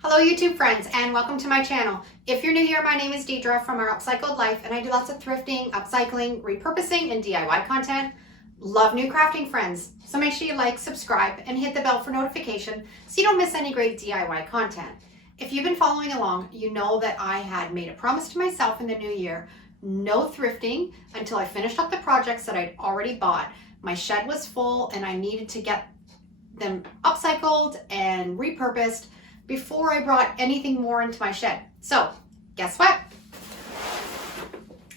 Hello YouTube friends and welcome to my channel. If you're new here, my name is Deidre from our Upcycled life and I do lots of thrifting, upcycling, repurposing, and DIY content. Love new crafting friends, so make sure you like, subscribe, and hit the bell for notification so you don't miss any great DIY content. If you've been following along, you know that I had made a promise to myself in the new year, no thrifting until I finished up the projects that I'd already bought. My shed was full and I needed to get them upcycled and repurposed before I brought anything more into my shed. So guess what?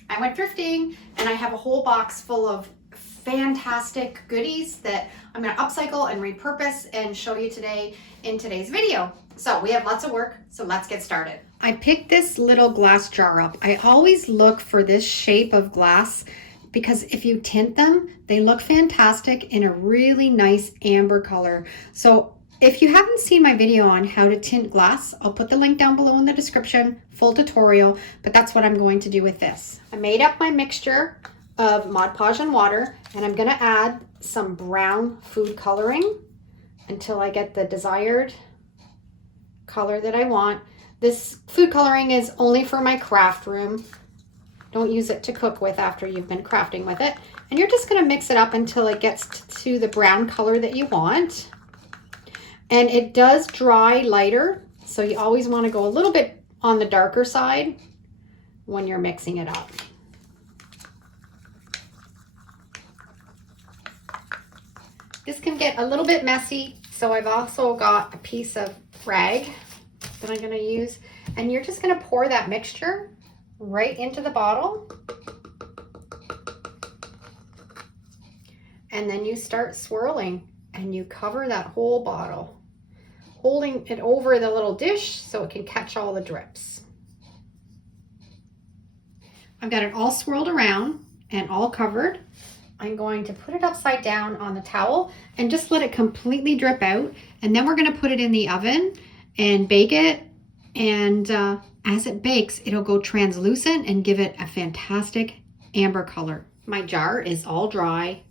I went thrifting and I have a whole box full of fantastic goodies that I'm going to upcycle and repurpose and show you today in today's video. So we have lots of work, so let's get started. I picked this little glass jar up. I always look for this shape of glass because if you tint them, they look fantastic in a really nice amber color. So if you haven't seen my video on how to tint glass, I'll put the link down below in the description, full tutorial, but that's what I'm going to do with this. I made up my mixture of Mod Podge and water, and I'm gonna add some brown food coloring until I get the desired color that I want. This food coloring is only for my craft room. Don't use it to cook with after you've been crafting with it. And you're just gonna mix it up until it gets to the brown color that you want. And it does dry lighter, so you always want to go a little bit on the darker side when you're mixing it up. This can get a little bit messy, so I've also got a piece of rag that I'm going to use. And you're just going to pour that mixture right into the bottle. And then you start swirling and you cover that whole bottle, holding it over the little dish so it can catch all the drips. I've got it all swirled around and all covered. I'm going to put it upside down on the towel and just let it completely drip out. And then we're going to put it in the oven and bake it. And as it bakes, it'll go translucent and give it a fantastic amber color. My jar is all dry.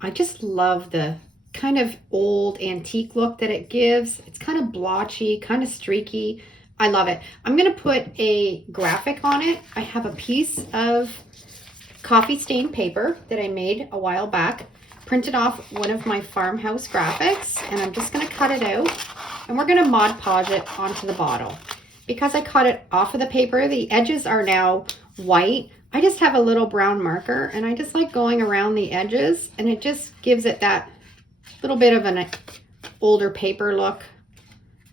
I just love the kind of old antique look that it gives. It's kind of blotchy, kind of streaky. I love it. I'm going to put a graphic on it. I have a piece of coffee stained paper that I made a while back, printed off one of my farmhouse graphics, and I'm just going to cut it out and we're going to Mod Podge it onto the bottle. Because I cut it off of the paper, the edges are now white. I just have a little brown marker and I just like going around the edges, and it just gives it that little bit of an older paper look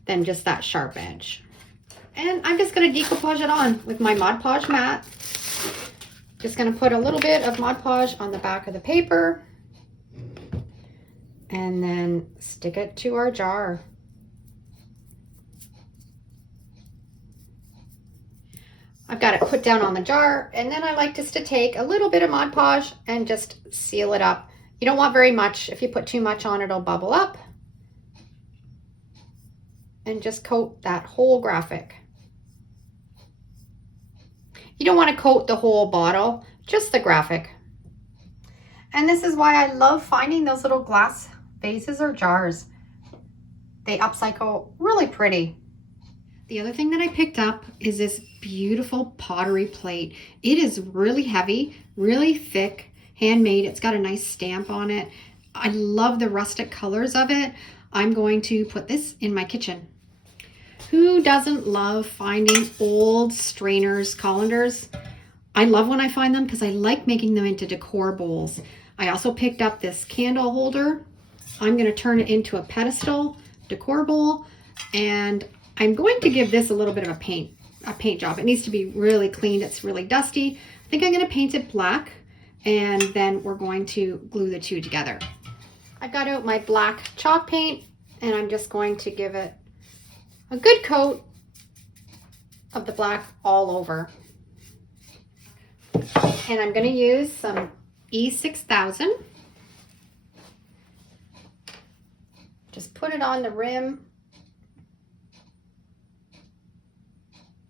than just that sharp edge. And I'm just going to decoupage it on with my Mod Podge mat. Just going to put a little bit of Mod Podge on the back of the paper and then stick it to our jar. I've got it put down on the jar, and then I like just to take a little bit of Mod Podge and just seal it up. You don't want very much. If you put too much on, it'll bubble up. And just coat that whole graphic. You don't want to coat the whole bottle, just the graphic. And this is why I love finding those little glass vases or jars. They upcycle really pretty. The other thing that I picked up is this beautiful pottery plate. It is really heavy, really thick, handmade. It's got a nice stamp on it. I love the rustic colors of it. I'm going to put this in my kitchen. Who doesn't love finding old strainers, colanders? I love when I find them because I like making them into decor bowls. I also picked up this candle holder. I'm going to turn it into a pedestal decor bowl, and I'm going to give this a little bit of a paint job. It needs to be really cleaned. It's really dusty. I think I'm going to paint it black, and then we're going to glue the two together. I've got out my black chalk paint, and I'm just going to give it a good coat of the black all over. And I'm going to use some E6000. Just put it on the rim.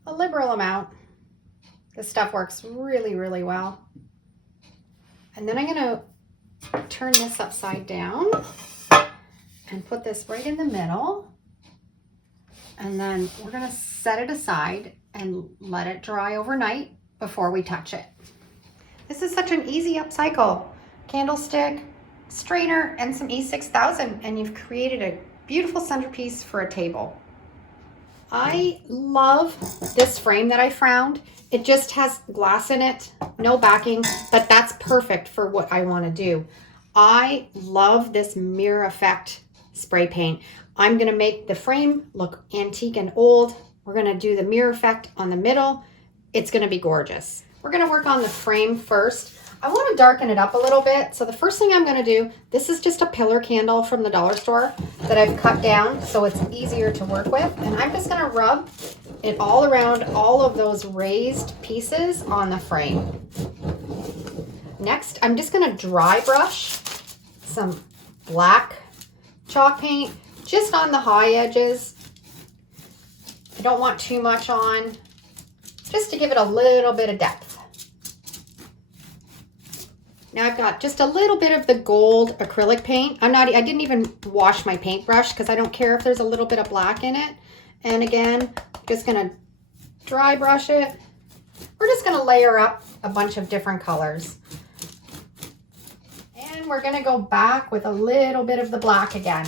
A liberal amount. This stuff works really, really well. And then I'm going to turn this upside down and put this right in the middle. And then we're gonna set it aside and let it dry overnight before we touch it. This is such an easy upcycle. Candlestick, strainer, and some E6000, and you've created a beautiful centerpiece for a table. I love this frame that I found. It just has glass in it, no backing, but that's perfect for what I want to do. I love this mirror effect spray paint. I'm going to make the frame look antique and old. We're going to do the mirror effect on the middle. It's going to be gorgeous. We're going to work on the frame first. I want to darken it up a little bit. So the first thing I'm going to do, this is just a pillar candle from the dollar store that I've cut down so it's easier to work with. And I'm just going to rub it all around all of those raised pieces on the frame. Next, I'm just going to dry brush some black chalk paint just on the high edges. I don't want too much on, just to give it a little bit of depth. Now I've got just a little bit of the gold acrylic paint. I didn't even wash my paintbrush because I don't care if there's a little bit of black in it. And again, just gonna dry brush it. We're just gonna layer up a bunch of different colors. And we're gonna go back with a little bit of the black again.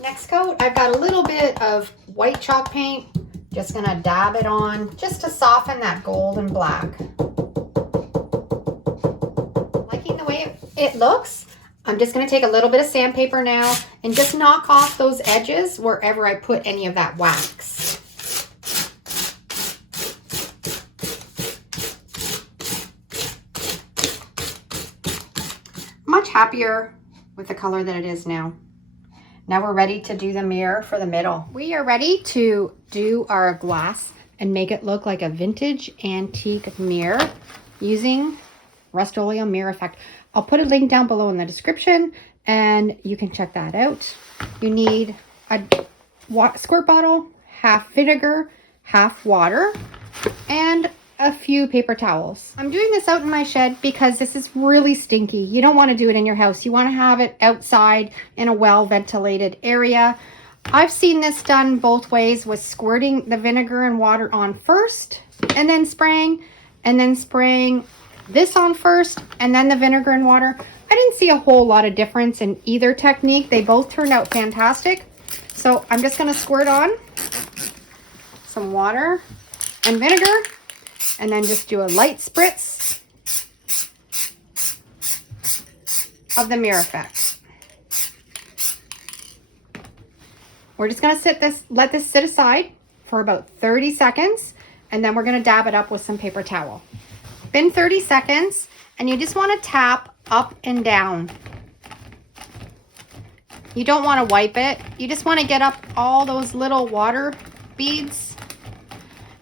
Next coat, I've got a little bit of white chalk paint. Just gonna dab it on just to soften that gold and black. Liking the way it looks, I'm just gonna take a little bit of sandpaper now and just knock off those edges wherever I put any of that wax. Much happier with the color that it is now. Now we're ready to do the mirror for the middle. We are ready to do our glass and make it look like a vintage antique mirror using Rust-Oleum Mirror Effect. I'll put a link down below in the description and you can check that out. You need a squirt bottle, half vinegar, half water, and a few paper towels. I'm doing this out in my shed because this is really stinky. You don't want to do it in your house. You want to have it outside in a well-ventilated area. I've seen this done both ways, with squirting the vinegar and water on first and then spraying this on first and then the vinegar and water. I didn't see a whole lot of difference in either technique. They both turned out fantastic. So I'm just going to squirt on some water and vinegar, and then just do a light spritz of the mirror effect. We're just gonna let this sit aside for about 30 seconds, and then we're gonna dab it up with some paper towel. Been 30 seconds, and you just wanna tap up and down. You don't wanna wipe it. You just wanna get up all those little water beads.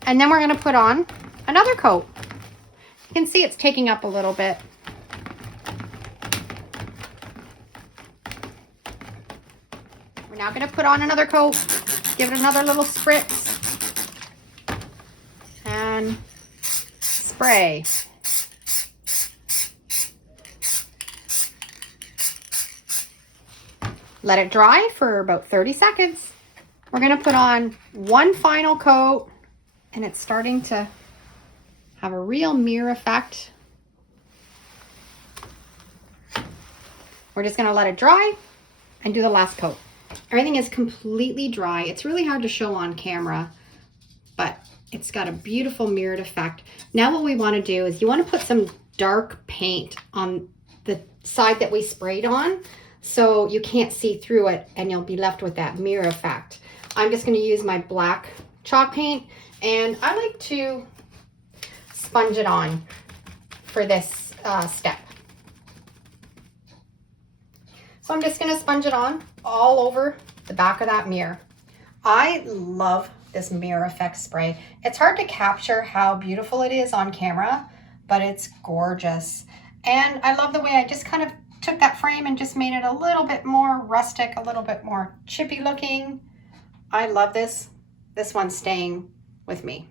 And then we're gonna put on another coat. You can see it's taking up a little bit. We're now going to put on another coat, give it another little spritz, and spray. Let it dry for about 30 seconds. We're going to put on one final coat, and it's starting to have a real mirror effect. We're just gonna let it dry and do the last coat. Everything is completely dry. It's really hard to show on camera, but it's got a beautiful mirrored effect. Now what we wanna do is you wanna put some dark paint on the side that we sprayed on so you can't see through it and you'll be left with that mirror effect. I'm just gonna use my black chalk paint, and I like to sponge it on for this step. So I'm just gonna sponge it on all over the back of that mirror. I love this mirror effect spray. It's hard to capture how beautiful it is on camera, but it's gorgeous. And I love the way I just kind of took that frame and just made it a little bit more rustic, a little bit more chippy looking. I love this. This one's staying with me.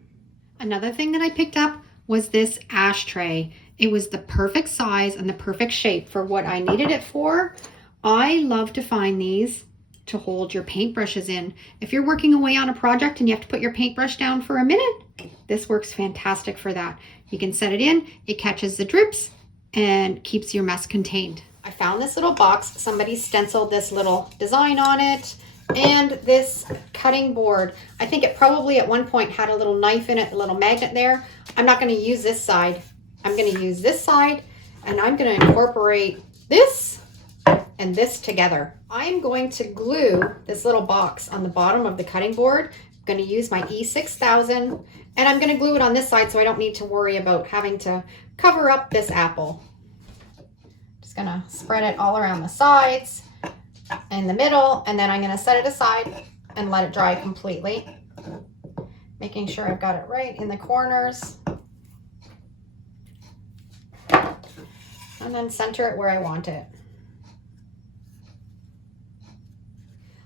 Another thing that I picked up was this ashtray. It was the perfect size and the perfect shape for what I needed it for. I love to find these to hold your paintbrushes in. If you're working away on a project and you have to put your paintbrush down for a minute, this works fantastic for that. You can set it in, it catches the drips and keeps your mess contained. I found this little box. Somebody stenciled this little design on it, and this cutting board. I think it probably at one point had a little knife in it, a little magnet there. I'm not going to use this side. I'm going to use this side, and I'm going to incorporate this and this together. I'm going to glue this little box on the bottom of the cutting board. I'm going to use my E6000, and I'm going to glue it on this side so I don't need to worry about having to cover up this apple. Just going to spread it all around the sides, in the middle, and then I'm going to set it aside and let it dry completely, making sure I've got it right in the corners, and then center it where I want it.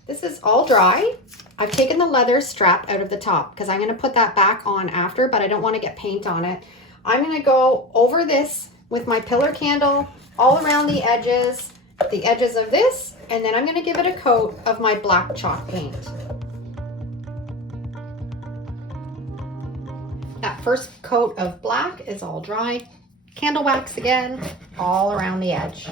This is all dry. I've taken the leather strap out of the top because I'm going to put that back on after, but I don't want to get paint on it. I'm going to go over this with my pillar candle all around the edges of this, and then I'm going to give it a coat of my black chalk paint. That first coat of black is all dry. Candle wax again all around the edge.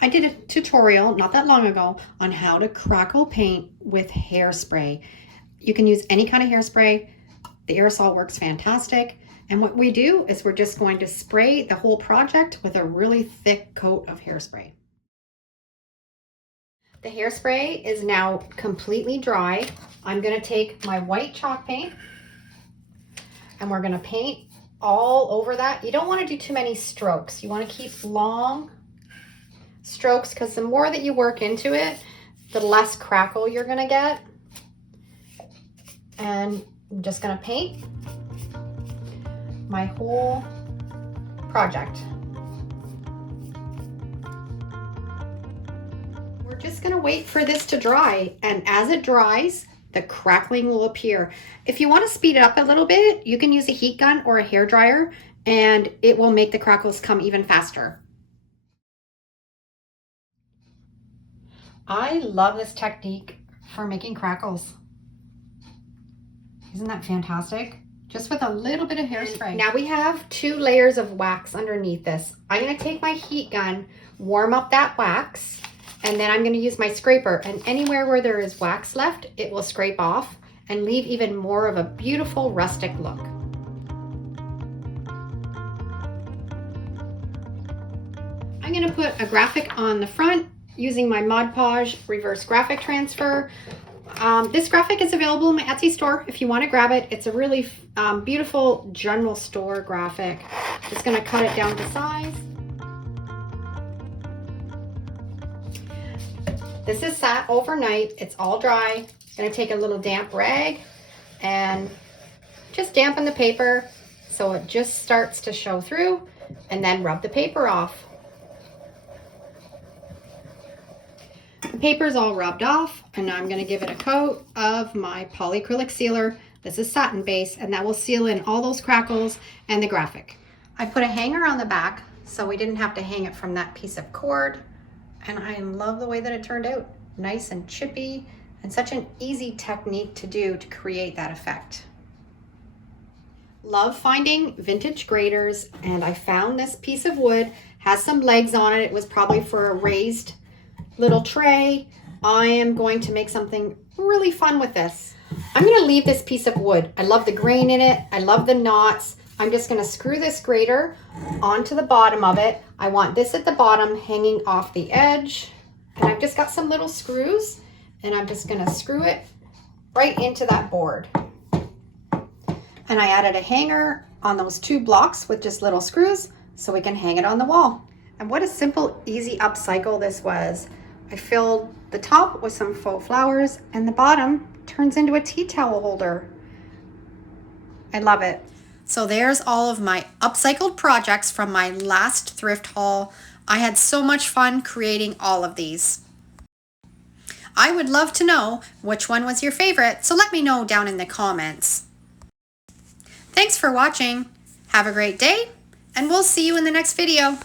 I did a tutorial not that long ago on how to crackle paint with hairspray. You can use any kind of hairspray. The aerosol works fantastic. And what we do is we're just going to spray the whole project with a really thick coat of hairspray. The hairspray is now completely dry. I'm going to take my white chalk paint and we're going to paint all over that. You don't want to do too many strokes. You want to keep long strokes because the more that you work into it, the less crackle you're going to get. And I'm just going to paint my whole project. We're just going to wait for this to dry, and as it dries, the crackling will appear. If you want to speed it up a little bit, you can use a heat gun or a hair dryer, and it will make the crackles come even faster. I love this technique for making crackles. Isn't that fantastic? Just with a little bit of hairspray. Now we have 2 layers of wax underneath this. I'm going to take my heat gun, warm up that wax, and then I'm going to use my scraper, and anywhere where there is wax left, it will scrape off and leave even more of a beautiful rustic look. I'm going to put a graphic on the front using my Mod Podge reverse graphic transfer. This graphic is available in my Etsy store if you want to grab it. It's a really beautiful general store graphic. Just going to cut it down to size. This is sat overnight. It's all dry. I'm going to take a little damp rag and just dampen the paper so it just starts to show through, and then rub the paper off. The paper is all rubbed off, and now I'm going to give it a coat of my polyacrylic sealer. This is satin base, and that will seal in all those crackles and the graphic. I put a hanger on the back so we didn't have to hang it from that piece of cord, and I love the way that it turned out. Nice and chippy, and such an easy technique to do to create that effect. Love finding vintage graters, and I found this piece of wood, has some legs on it. It was probably for a raised little tray. I am going to make something really fun with this. I'm going to leave this piece of wood. I love the grain in it. I love the knots. I'm just going to screw this grater onto the bottom of it. I want this at the bottom hanging off the edge. And I've just got some little screws, and I'm just going to screw it right into that board. And I added a hanger on those 2 blocks with just little screws so we can hang it on the wall. And what a simple, easy upcycle this was. I filled the top with some faux flowers, and the bottom turns into a tea towel holder. I love it. So there's all of my upcycled projects from my last thrift haul. I had so much fun creating all of these. I would love to know which one was your favorite, so let me know down in the comments. Thanks for watching. Have a great day, and we'll see you in the next video.